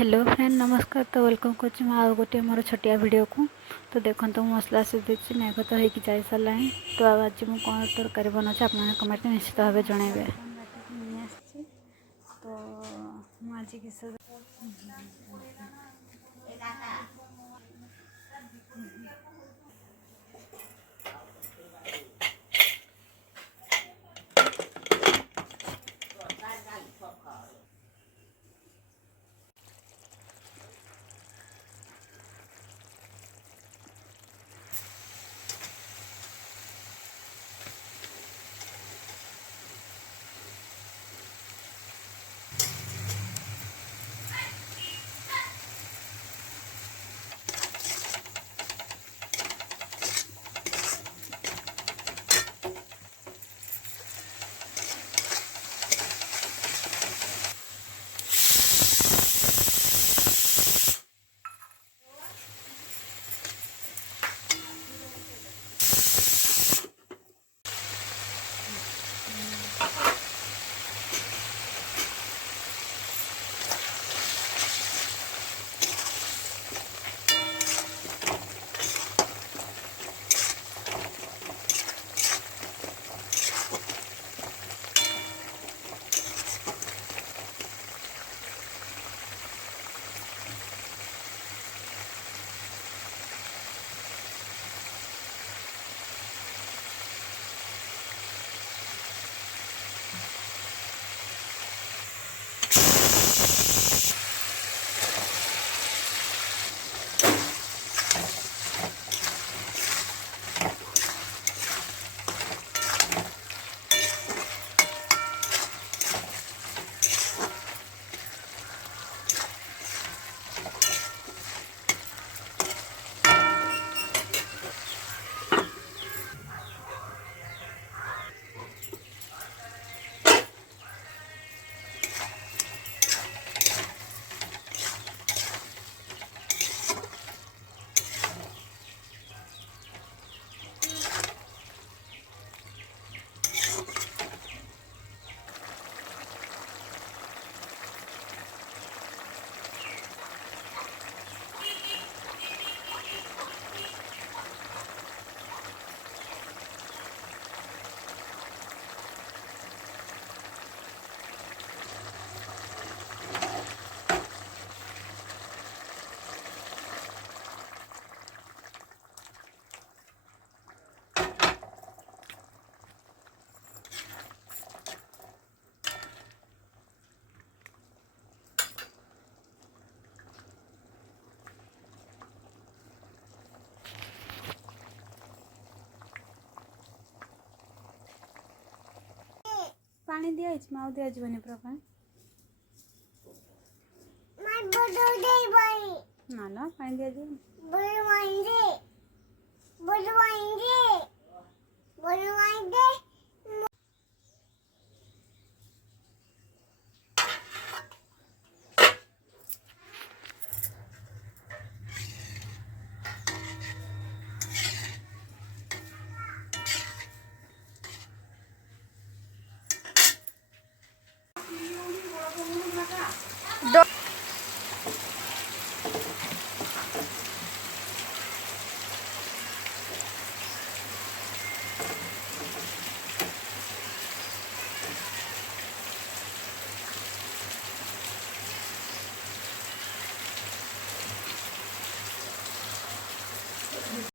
Hello friend नमस्कार। तो welcome कर गोटे मोर छोटिया वीडियो को। तो देखो तो मसला सीधे मेघ तो हो जाई सारा। तो आज मुझे कौन तरकारी बनाऊँ आप कमेंट निश्चित भाव जनइबे। तो आज किस पानी दिया माँ दिया जीवन पूरा ना ना पानी दिया जी बोलवाएंगे